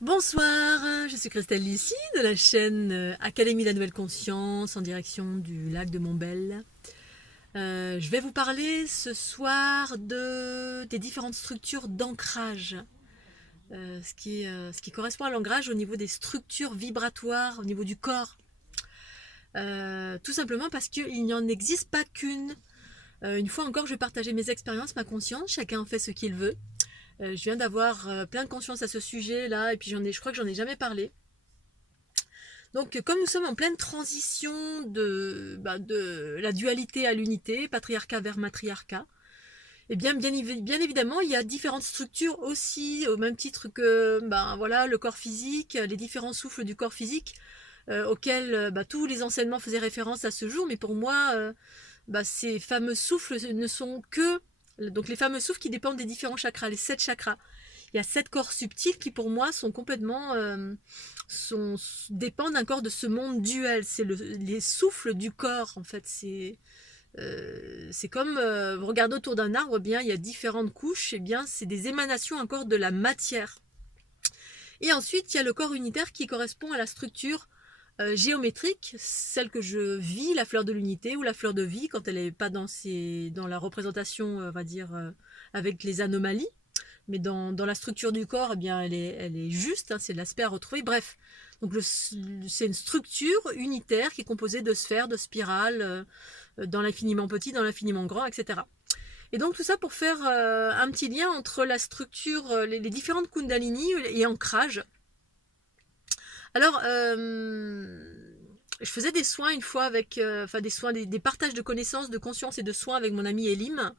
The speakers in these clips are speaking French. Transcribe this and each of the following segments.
Bonsoir, je suis Christelle Lissy de la chaîne Académie de la Nouvelle Conscience en direction du lac de Montbel. Je vais vous parler ce soir des différentes structures d'ancrage, ce qui correspond à l'ancrage au niveau des structures vibratoires, au niveau du corps. Tout simplement parce qu'il n'y en existe pas qu'une. Une fois encore, je vais partager mes expériences, ma conscience, chacun en fait ce qu'il veut. Je viens d'avoir plein de conscience à ce sujet là, et puis je crois que j'en ai jamais parlé. Donc comme nous sommes en pleine transition de la dualité à l'unité, patriarcat vers matriarcat, et bien évidemment il y a différentes structures aussi, au même titre que voilà, le corps physique, les différents souffles du corps physique, auxquels tous les enseignements faisaient référence à ce jour, mais pour moi ces fameux souffles ne sont que donc les fameux souffles qui dépendent des différents chakras, les 7 chakras. Il y a 7 corps subtils qui pour moi sont complètement dépendent encore de ce monde duel. C'est les souffles du corps en fait. C'est comme vous regardez autour d'un arbre, eh bien il y a différentes couches. Eh bien c'est des émanations encore de la matière. Et ensuite il y a le corps unitaire qui correspond à la structure géométrique, celle que je vis, la fleur de l'unité ou la fleur de vie quand elle n'est pas dans la représentation, on va dire, avec les anomalies, mais dans la structure du corps, eh bien, elle est juste, hein, c'est l'aspect à retrouver. Bref, donc c'est une structure unitaire qui est composée de sphères, de spirales, dans l'infiniment petit, dans l'infiniment grand, etc. Et donc tout ça pour faire un petit lien entre la structure, les différentes kundalini et ancrage. Alors, je faisais des soins une fois avec, des soins, des partages de connaissances, de conscience et de soins avec mon ami Elim,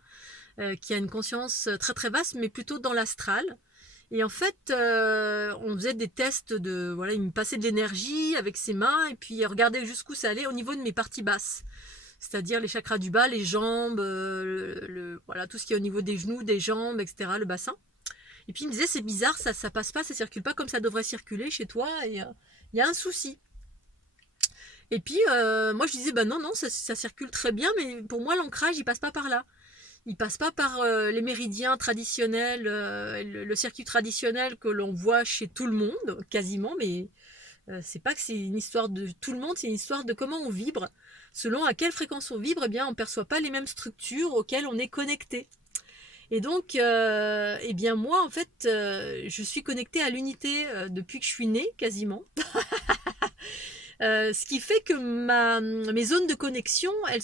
qui a une conscience très très vaste, mais plutôt dans l'astral. Et en fait, on faisait des tests voilà, il me passait de l'énergie avec ses mains, et puis il regardait jusqu'où ça allait au niveau de mes parties basses. C'est-à-dire les chakras du bas, les jambes, voilà, tout ce qui est au niveau des genoux, des jambes, etc., le bassin. Et puis il me disait, c'est bizarre, ça passe pas, ça circule pas comme ça devrait circuler chez toi, et il y a un souci. Et puis moi je disais, non, ça circule très bien, mais pour moi l'ancrage il passe pas par là. Il passe pas par les méridiens traditionnels, le circuit traditionnel que l'on voit chez tout le monde, quasiment, mais c'est pas que c'est une histoire de tout le monde, c'est une histoire de comment on vibre. Selon à quelle fréquence on vibre, eh bien on perçoit pas les mêmes structures auxquelles on est connecté. Et donc, eh bien moi, en fait, je suis connectée à l'unité depuis que je suis née, quasiment. Ce qui fait que mes zones de connexion, elles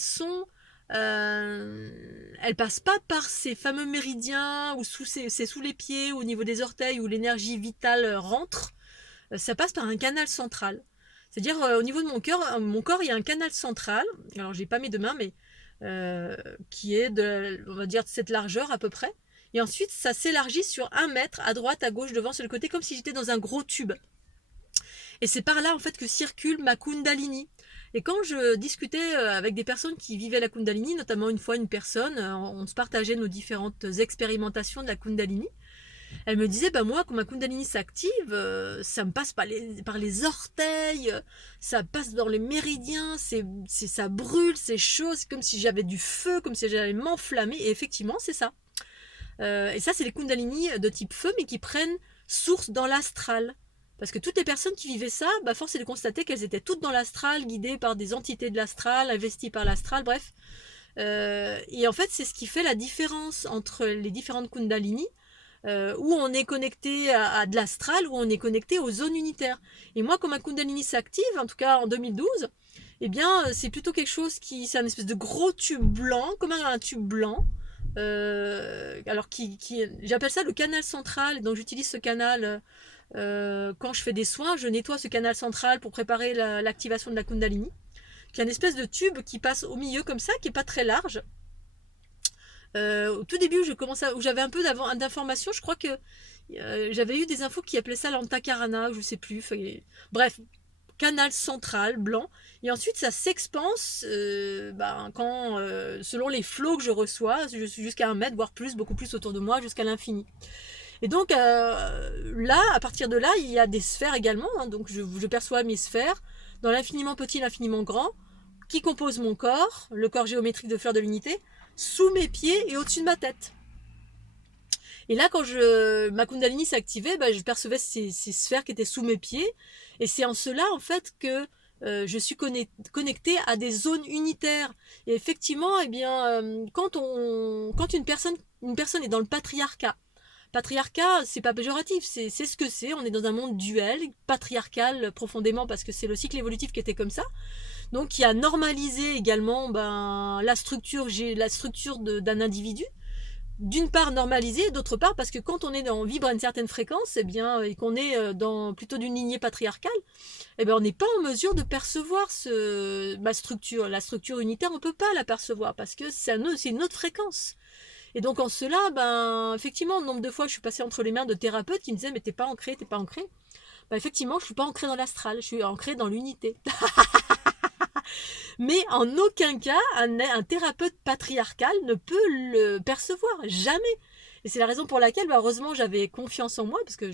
passent pas par ces fameux méridiens ou c'est sous les pieds ou au niveau des orteils où l'énergie vitale rentre. Ça passe par un canal central. C'est-à-dire au niveau de mon corps, il y a un canal central. Alors, j'ai pas mes deux mains, mais qui est on va dire de cette largeur à peu près. Et ensuite, ça s'élargit sur 1 mètre à droite, à gauche, devant, sur le côté, comme si j'étais dans un gros tube. Et c'est par là en fait que circule ma Kundalini. Et quand je discutais avec des personnes qui vivaient la Kundalini, notamment une fois une personne, on se partageait nos différentes expérimentations de la Kundalini. Elle me disait, moi, quand ma Kundalini s'active, ça me passe par les orteils, ça passe dans les méridiens, ça brûle, c'est chaud, c'est comme si j'avais du feu, comme si j'allais m'enflammer. Et effectivement, c'est ça. Et ça, c'est les Kundalini de type feu, mais qui prennent source dans l'astral. Parce que toutes les personnes qui vivaient ça, force est de constater qu'elles étaient toutes dans l'astral, guidées par des entités de l'astral, investies par l'astral, bref. Et en fait, c'est ce qui fait la différence entre les différentes Kundalini, où on est connecté à de l'astral, où on est connecté aux zones unitaires. Et moi, quand ma Kundalini s'active, en tout cas en 2012, eh bien, c'est plutôt quelque chose c'est un espèce de gros tube blanc, comme un tube blanc. Alors j'appelle ça le canal central, donc j'utilise ce canal quand je fais des soins, je nettoie ce canal central pour préparer l'activation de la Kundalini, qui est une espèce de tube qui passe au milieu comme ça, qui est pas très large. Au tout début, où j'avais un peu d'informations, je crois que j'avais eu des infos qui appelaient ça l'antakarana, je sais plus. Bref, canal central blanc, et ensuite ça s'expanse selon les flots que je reçois, jusqu'à 1 mètre, voire plus, beaucoup plus autour de moi, jusqu'à l'infini. Et donc là, à partir de là, il y a des sphères également, hein, donc je perçois mes sphères dans l'infiniment petit, l'infiniment grand, qui composent mon corps, le corps géométrique de fleur de l'unité, sous mes pieds et au-dessus de ma tête. Et là, quand ma Kundalini s'activait, je percevais ces sphères qui étaient sous mes pieds. Et c'est en cela, en fait, que je suis connectée à des zones unitaires. Et effectivement, eh bien, quand une personne est dans le patriarcat, c'est pas péjoratif, c'est ce que c'est. On est dans un monde duel, patriarcal profondément, parce que c'est le cycle évolutif qui était comme ça. Donc, qui a normalisé également la structure d'un individu. D'une part normalisé, d'autre part parce que quand on vibre à une certaine fréquence, eh bien, et qu'on est plutôt d'une lignée patriarcale, eh bien, on n'est pas en mesure de percevoir la structure unitaire, on ne peut pas la percevoir parce que c'est une autre fréquence. Et donc en cela, effectivement, le nombre de fois je suis passée entre les mains de thérapeutes qui me disaient mais t'es pas ancré. Effectivement, je suis pas ancrée dans l'astral, je suis ancrée dans l'unité. Mais en aucun cas, un thérapeute patriarcal ne peut le percevoir, jamais. Et c'est la raison pour laquelle, heureusement, j'avais confiance en moi, parce que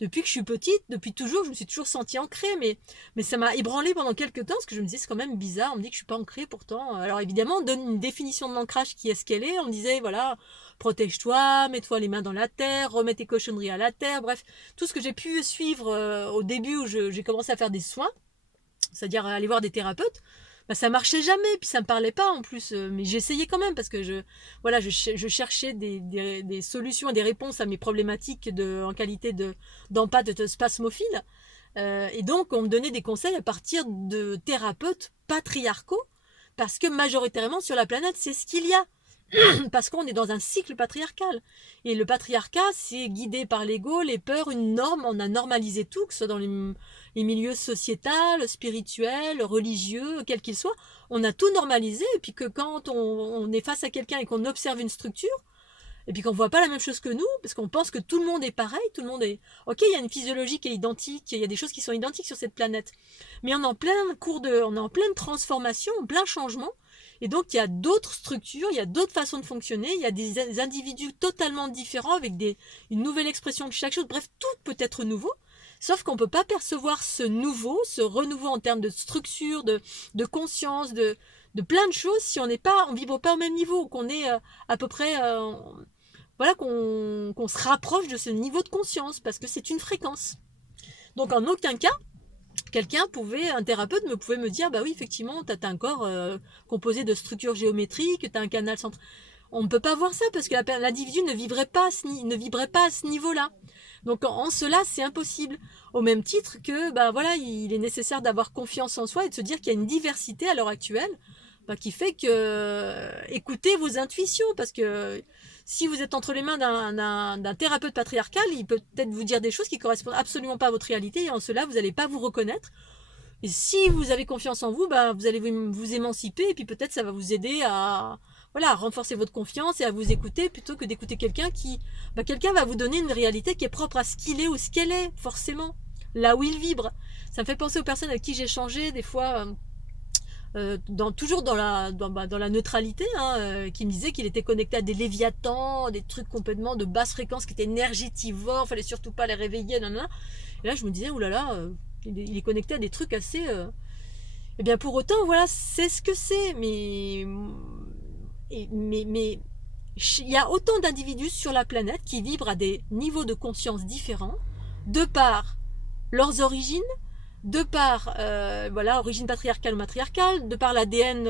depuis que je suis petite, depuis toujours, je me suis toujours sentie ancrée, mais ça m'a ébranlée pendant quelques temps, parce que je me disais, c'est quand même bizarre, on me dit que je suis pas ancrée, pourtant. Alors évidemment, on donne une définition de l'ancrage qui est ce qu'elle est, on me disait, voilà, protège-toi, mets-toi les mains dans la terre, remets tes cochonneries à la terre, bref, tout ce que j'ai pu suivre au début où j'ai commencé à faire des soins, c'est-à-dire aller voir des thérapeutes, ça marchait jamais, puis ça me parlait pas en plus, mais j'essayais quand même parce que je cherchais des solutions et des réponses à mes problématiques en qualité d'empathe, de spasmophile. Et donc on me donnait des conseils à partir de thérapeutes patriarcaux, parce que majoritairement sur la planète c'est ce qu'il y a. Parce qu'on est dans un cycle patriarcal. Et le patriarcat, c'est guidé par l'ego, les peurs, une norme. On a normalisé tout, que ce soit dans les milieux sociétals, spirituels, religieux, quels qu'ils soient. On a tout normalisé. Et puis que quand on est face à quelqu'un et qu'on observe une structure, et puis qu'on ne voit pas la même chose que nous, parce qu'on pense que tout le monde est pareil, tout le monde est... Ok, il y a une physiologie qui est identique, il y a des choses qui sont identiques sur cette planète. Mais on est en pleine transformation, en plein changement. Et donc, il y a d'autres structures, il y a d'autres façons de fonctionner, il y a des individus totalement différents avec une nouvelle expression de chaque chose. Bref, tout peut être nouveau, sauf qu'on ne peut pas percevoir ce renouveau en termes de structure, de conscience, de plein de choses si on vibre pas au même niveau, qu'on est à peu près... qu'on se rapproche de ce niveau de conscience, parce que c'est une fréquence. Donc, en aucun cas, un thérapeute pouvait me dire, bah oui, effectivement, tu as un corps composé de structures géométriques, tu as un canal central. On ne peut pas voir ça parce que l'individu ne vibrait pas à ce niveau-là. Donc en cela, c'est impossible. Au même titre que, il est nécessaire d'avoir confiance en soi et de se dire qu'il y a une diversité à l'heure actuelle qui fait que écoutez vos intuitions, parce que si vous êtes entre les mains d'un thérapeute patriarcal, il peut peut-être vous dire des choses qui ne correspondent absolument pas à votre réalité, et en cela, vous n'allez pas vous reconnaître. Et si vous avez confiance en vous, vous allez vous émanciper, et puis peut-être ça va vous aider à renforcer votre confiance et à vous écouter, plutôt que d'écouter quelqu'un quelqu'un va vous donner une réalité qui est propre à ce qu'il est ou ce qu'elle est, forcément, là où il vibre. Ça me fait penser aux personnes avec qui j'ai échangé, des fois... toujours dans la neutralité, qui me disait qu'il était connecté à des léviathans, des trucs complètement de basse fréquence qui étaient énergétivores, fallait surtout pas les réveiller, nanana. Et là je me disais, oulala, il est connecté à des trucs assez... Eh bien pour autant, voilà, c'est ce que c'est, mais il y a autant d'individus sur la planète qui vibrent à des niveaux de conscience différents, de par leurs origines, de par origine patriarcale ou matriarcale, de par l'ADN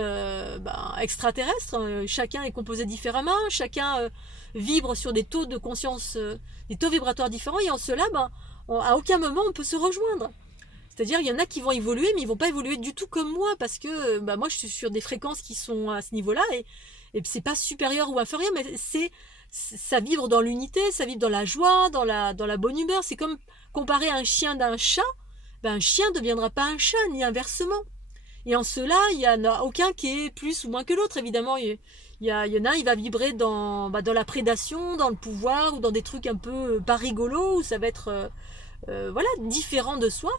extraterrestre, chacun est composé différemment, chacun vibre sur des taux de conscience, des taux vibratoires différents, et en cela, à aucun moment on peut se rejoindre. C'est-à-dire, il y en a qui vont évoluer, mais ils vont pas évoluer du tout comme moi, parce que moi je suis sur des fréquences qui sont à ce niveau-là, et c'est pas supérieur ou inférieur, mais ça vibre dans l'unité, ça vibre dans la joie, dans la bonne humeur. C'est comme comparer un chien d'un chat. Un chien ne deviendra pas un chat, ni inversement. Et en cela, il n'y en a aucun qui est plus ou moins que l'autre, évidemment. Il y en a un, il va vibrer dans la prédation, dans le pouvoir, ou dans des trucs un peu pas rigolos, où ça va être différent de soi.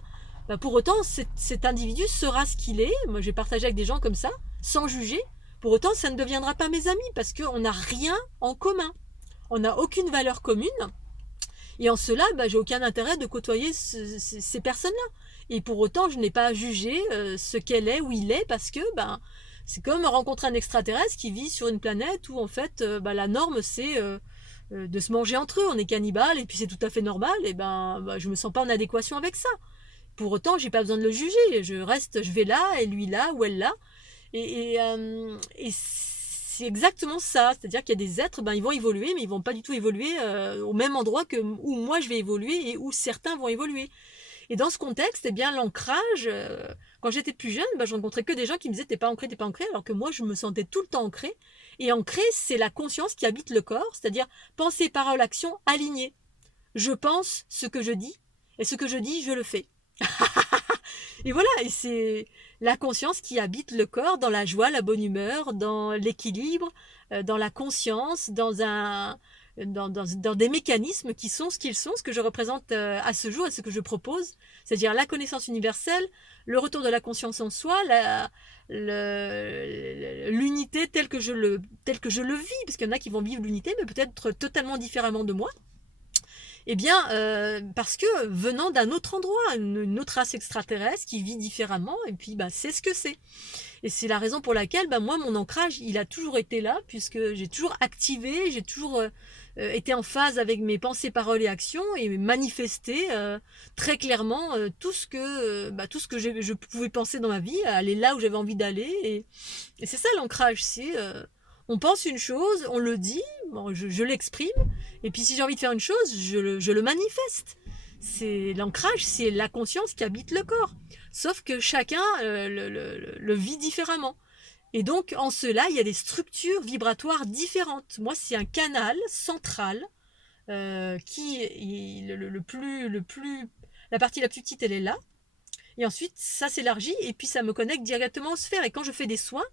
Pour autant, cet individu sera ce qu'il est. Moi, j'ai partagé avec des gens comme ça, sans juger. Pour autant, ça ne deviendra pas mes amis, parce qu'on n'a rien en commun. On n'a aucune valeur commune. Et en cela, j'ai aucun intérêt de côtoyer ces personnes-là. Et pour autant, je n'ai pas à juger ce qu'elle est ou il est, parce que c'est comme rencontrer un extraterrestre qui vit sur une planète où en fait la norme c'est de se manger entre eux, on est cannibales et puis c'est tout à fait normal, et ben je me sens pas en adéquation avec ça. Pour autant, j'ai pas besoin de le juger, je vais là et lui là ou elle là, et c'est exactement ça, c'est-à-dire qu'il y a des êtres, ben ils vont évoluer, mais ils vont pas du tout évoluer au même endroit que où moi je vais évoluer et où certains vont évoluer. Et dans ce contexte, eh bien, l'ancrage, quand j'étais plus jeune, je rencontrais que des gens qui me disaient t'es pas ancré, alors que moi, je me sentais tout le temps ancré. Et ancré, c'est la conscience qui habite le corps, c'est-à-dire pensée, parole, action alignée. Je pense ce que je dis, et ce que je dis, je le fais. Et voilà, et c'est la conscience qui habite le corps dans la joie, la bonne humeur, dans l'équilibre, dans la conscience, dans des mécanismes qui sont ce qu'ils sont, ce que je représente à ce jour et ce que je propose, c'est-à-dire la connaissance universelle, le retour de la conscience en soi, l'unité telle que je le vis, parce qu'il y en a qui vont vivre l'unité, mais peut-être totalement différemment de moi. Eh bien, parce que venant d'un autre endroit, une autre race extraterrestre qui vit différemment, et puis c'est ce que c'est. Et c'est la raison pour laquelle moi, mon ancrage, il a toujours été là, puisque j'ai toujours activé, j'ai toujours été en phase avec mes pensées, paroles et actions, et manifesté très clairement tout ce que je pouvais penser dans ma vie, aller là où j'avais envie d'aller. Et c'est ça l'ancrage, c'est on pense une chose, on le dit, bon, je l'exprime, et puis si j'ai envie de faire une chose, je le manifeste. C'est l'ancrage, c'est la conscience qui habite le corps. Sauf que chacun le vit différemment. Et donc, en cela, il y a des structures vibratoires différentes. Moi, c'est un canal central qui, la partie la plus petite, elle est là. Et ensuite, ça s'élargit et puis ça me connecte directement aux sphères. Et quand je fais des soins,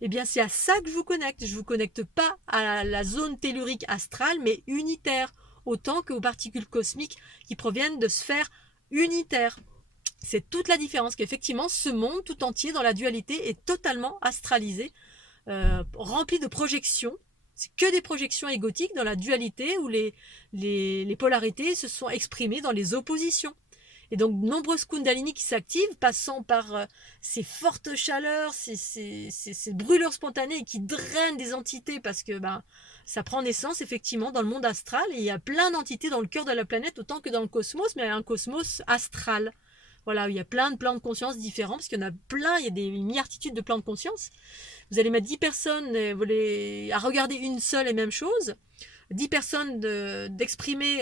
eh bien, c'est à ça que je vous connecte. Je ne vous connecte pas à la zone tellurique astrale, mais unitaire, autant qu'aux particules cosmiques qui proviennent de sphères unitaires. C'est toute la différence, qu'effectivement, ce monde tout entier dans la dualité est totalement astralisé, rempli de projections. C'est que des projections égotiques dans la dualité où les polarités se sont exprimées dans les oppositions. Et donc, nombreuses kundalini qui s'activent, passant par ces fortes chaleurs, ces brûlures spontanées qui drainent des entités parce que ça prend naissance effectivement dans le monde astral. Et il y a plein d'entités dans le cœur de la planète, autant que dans le cosmos, mais un cosmos astral. Voilà, il y a plein de plans de conscience différents, parce qu'il y en a plein, il y a des milliartitudes de plans de conscience. Vous allez mettre 10 personnes à regarder une seule et même chose, 10 personnes d'exprimer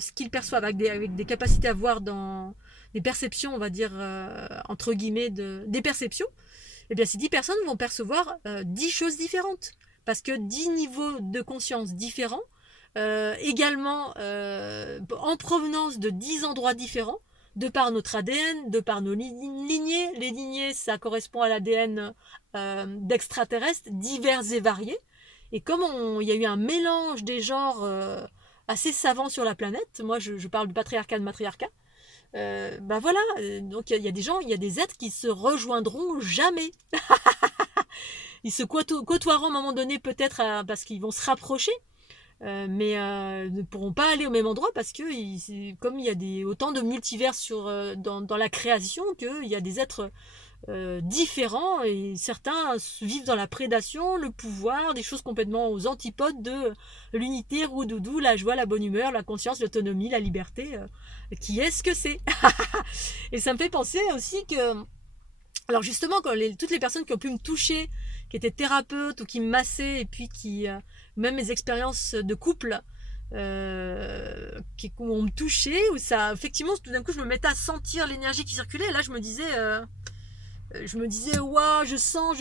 ce qu'ils perçoivent avec des capacités à voir dans des perceptions, on va dire, entre guillemets, des perceptions. Et bien ces 10 personnes vont percevoir 10 choses différentes, parce que 10 niveaux de conscience différents, également en provenance de 10 endroits différents, de par notre ADN, de par nos lignées. Les lignées, ça correspond à l'ADN d'extraterrestres divers et variés. Et comme il y a eu un mélange des genres assez savants sur la planète, moi je parle du patriarcat, de matriarcat, voilà, donc il y a des gens, il y a des êtres qui se rejoindront jamais. Ils se côtoieront à un moment donné peut-être parce qu'ils vont se rapprocher, mais ne pourront pas aller au même endroit parce que comme il y a autant de multivers dans la création, qu'il y a des êtres différents, et certains vivent dans la prédation, le pouvoir, des choses complètement aux antipodes de l'unité, roudoudou, la joie, la bonne humeur, la conscience, l'autonomie, la liberté. Qui est-ce que c'est? Et ça me fait penser aussi que, alors justement, toutes les personnes qui ont pu me toucher, qui étaient thérapeutes ou qui me massaient, et puis même mes expériences de couple qui ont me touché, où ça, effectivement, tout d'un coup, je me mettais à sentir l'énergie qui circulait, et là, je me disais, waouh, je sens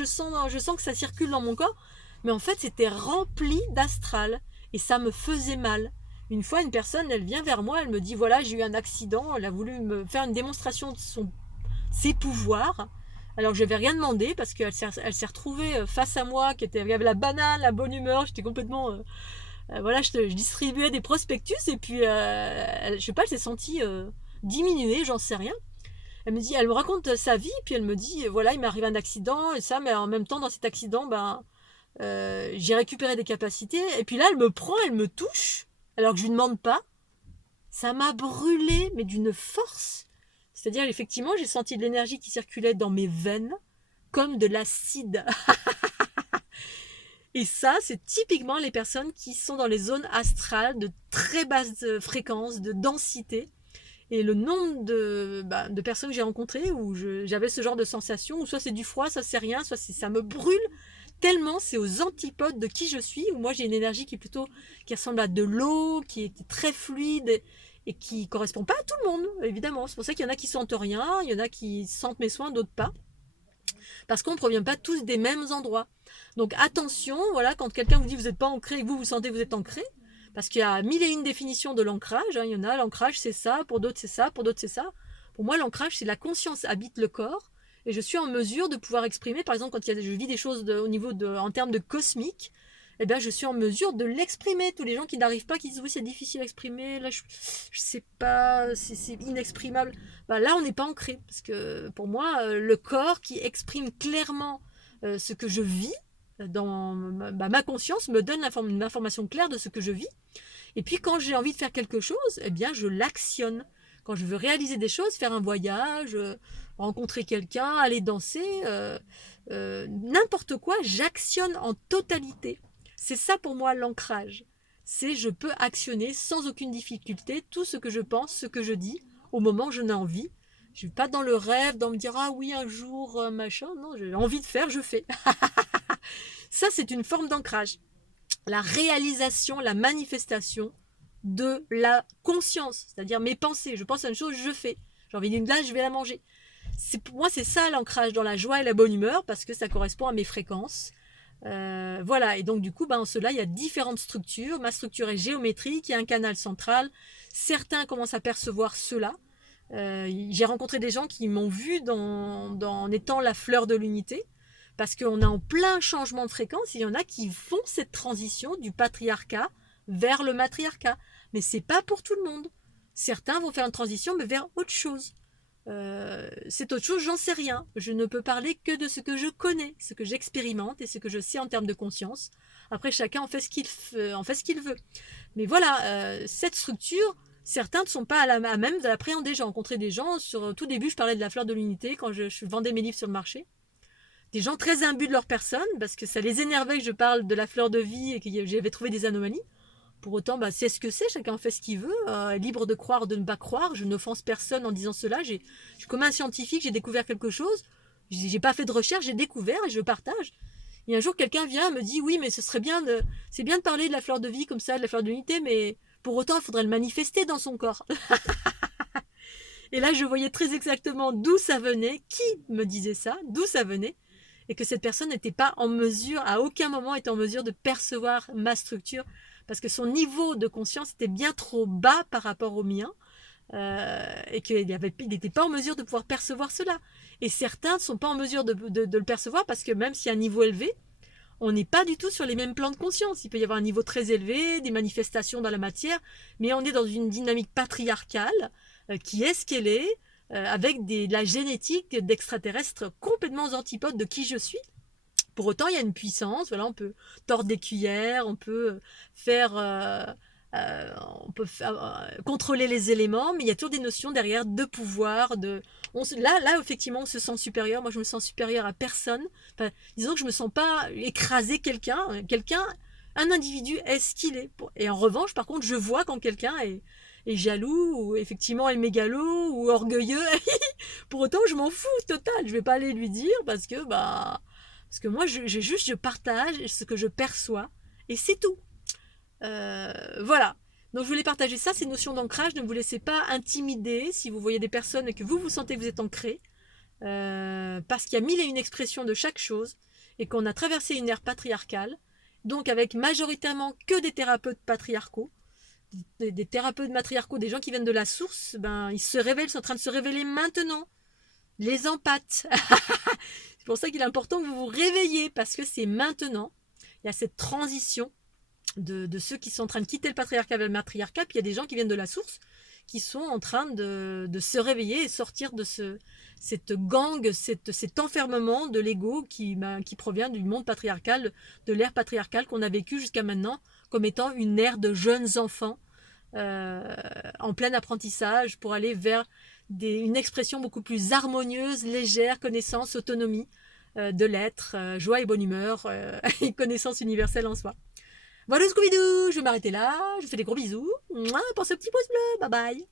que ça circule dans mon corps, mais en fait, c'était rempli d'astral, et ça me faisait mal. Une fois, une personne, elle vient vers moi, elle me dit, voilà, j'ai eu un accident, elle a voulu me faire une démonstration de ses pouvoirs. Alors je n'avais rien demandé parce qu'elle s'est retrouvée face à moi, il y avait la banane, la bonne humeur, j'étais complètement... voilà, je distribuais des prospectus et puis, je sais pas, elle s'est sentie diminuée, j'en sais rien. Elle me raconte sa vie, puis elle me dit, voilà, il m'est arrivé un accident et ça, mais en même temps, dans cet accident, j'ai récupéré des capacités. Et puis là, elle me prend, elle me touche, alors que je lui demande pas. Ça m'a brûlé, mais d'une force. C'est-à-dire, effectivement, j'ai senti de l'énergie qui circulait dans mes veines, comme de l'acide. Et ça, c'est typiquement les personnes qui sont dans les zones astrales de très basse fréquence, de densité. Et le nombre de personnes que j'ai rencontrées où j'avais ce genre de sensation, où soit c'est du froid, soit c'est rien, soit ça me brûle, tellement c'est aux antipodes de qui je suis, où moi j'ai une énergie qui ressemble à de l'eau, qui est très fluide et qui correspond pas à tout le monde, évidemment. C'est pour ça qu'il y en a qui sentent rien, il y en a qui sentent mes soins, d'autres pas. Parce qu'on ne provient pas tous des mêmes endroits. Donc attention, voilà, quand quelqu'un vous dit vous n'êtes pas ancré et que vous sentez que vous êtes ancré, parce qu'il y a mille et une définitions de l'ancrage, hein, il y en a, l'ancrage c'est ça, pour d'autres c'est ça, pour d'autres c'est ça. Pour moi, l'ancrage, c'est la conscience habite le corps, et je suis en mesure de pouvoir exprimer, par exemple, quand je vis des choses en termes de cosmique, eh bien, je suis en mesure de l'exprimer. Tous les gens qui n'arrivent pas, qui disent oui, c'est difficile à exprimer, là, je sais pas, c'est inexprimable. Bah, là, on n'est pas ancré, parce que pour moi, le corps qui exprime clairement ce que je vis, dans ma conscience me donne une information claire de ce que je vis. Et puis quand j'ai envie de faire quelque chose, eh bien je l'actionne. Quand je veux réaliser des choses, faire un voyage, rencontrer quelqu'un, aller danser, n'importe quoi, j'actionne en totalité. C'est ça pour moi l'ancrage. C'est je peux actionner sans aucune difficulté tout ce que je pense, ce que je dis, au moment où j'en ai envie. Je suis pas dans le rêve, dans me dire ah oui un jour machin. Non, j'ai envie de faire, je fais. Ça c'est une forme d'ancrage. La réalisation, la manifestation de la conscience, c'est-à-dire mes pensées. Je pense à une chose, je fais. J'ai envie d'une glace, je vais la manger. Pour moi, c'est ça l'ancrage dans la joie et la bonne humeur, parce que ça correspond à mes fréquences. Voilà, et donc du coup, en cela, il y a différentes structures. Ma structure est géométrique, il y a un canal central. Certains commencent à percevoir cela. J'ai rencontré des gens qui m'ont vu en étant la fleur de l'unité, parce qu'on est en plein changement de fréquence. Il y en a qui font cette transition du patriarcat vers le matriarcat. Mais c'est pas pour tout le monde. Certains vont faire une transition, mais vers autre chose. C'est autre chose, j'en sais rien. Je ne peux parler que de ce que je connais, ce que j'expérimente et ce que je sais en termes de conscience. Après, chacun en fait ce qu'il veut. Mais voilà, cette structure, certains ne sont pas à même de l'appréhender. J'ai rencontré des gens, au tout début, je parlais de la fleur de l'unité quand je vendais mes livres sur le marché. Des gens très imbus de leur personne, parce que ça les énervait que je parle de la fleur de vie et que j'avais trouvé des anomalies. Pour autant, c'est ce que c'est, chacun fait ce qu'il veut, libre de croire ou de ne pas croire. Je n'offense personne en disant cela. Je suis comme un scientifique, j'ai découvert quelque chose. J'ai pas fait de recherche, j'ai découvert et je partage. Et un jour, quelqu'un vient me dit oui, mais c'est bien de parler de la fleur de vie comme ça, de la fleur de l'unité, mais pour autant, il faudrait le manifester dans son corps. Et là, je voyais très exactement d'où ça venait, qui me disait ça, d'où ça venait, et que cette personne n'était pas en mesure, à aucun moment était en mesure de percevoir ma structure, parce que son niveau de conscience était bien trop bas par rapport au mien, et qu'il n'était pas en mesure de pouvoir percevoir cela. Et certains ne sont pas en mesure de le percevoir, parce que même s'il y a un niveau élevé, on n'est pas du tout sur les mêmes plans de conscience. Il peut y avoir un niveau très élevé, des manifestations dans la matière, mais on est dans une dynamique patriarcale qui est ce qu'elle est, avec de la génétique d'extraterrestres complètement aux antipodes de qui je suis. Pour autant, il y a une puissance. Voilà, on peut tordre des cuillères, on peut contrôler les éléments, mais il y a toujours des notions derrière de pouvoir. Là, effectivement, on se sent supérieur. Moi, je me sens supérieur à personne. Enfin, disons que je me sens pas écraser quelqu'un. Un individu est ce qu'il est. Et en revanche, par contre, je vois quand quelqu'un est jaloux, ou effectivement est mégalo, ou orgueilleux. Pour autant, je m'en fous total. Je vais pas aller lui dire parce que moi, je partage ce que je perçois et c'est tout. Voilà. Donc je voulais partager ça, ces notions d'ancrage. Ne vous laissez pas intimider si vous voyez des personnes et que vous sentez que vous êtes ancré, parce qu'il y a mille et une expressions de chaque chose et qu'on a traversé une ère patriarcale, donc avec majoritairement que des thérapeutes patriarcaux, des thérapeutes matriarcaux, des gens qui viennent de la source. Ils se révèlent, sont en train de se révéler maintenant. Les empathes. C'est pour ça qu'il est important que vous vous réveillez, parce que c'est maintenant. Il y a cette transition de ceux qui sont en train de quitter le patriarcat vers le matriarcat, puis il y a des gens qui viennent de la source, qui sont en train de se réveiller et sortir de cette gang, cet enfermement de l'ego qui provient du monde patriarcal, de l'ère patriarcale qu'on a vécue jusqu'à maintenant, comme étant une ère de jeunes enfants en plein apprentissage pour aller vers une expression beaucoup plus harmonieuse, légère, connaissance, autonomie. de l'être, joie et bonne humeur, et connaissance universelle en soi. Voilà Scooby-Doo, je vais m'arrêter là, je vous fais des gros bisous. Mouah, pensez au petit pouce bleu, bye bye.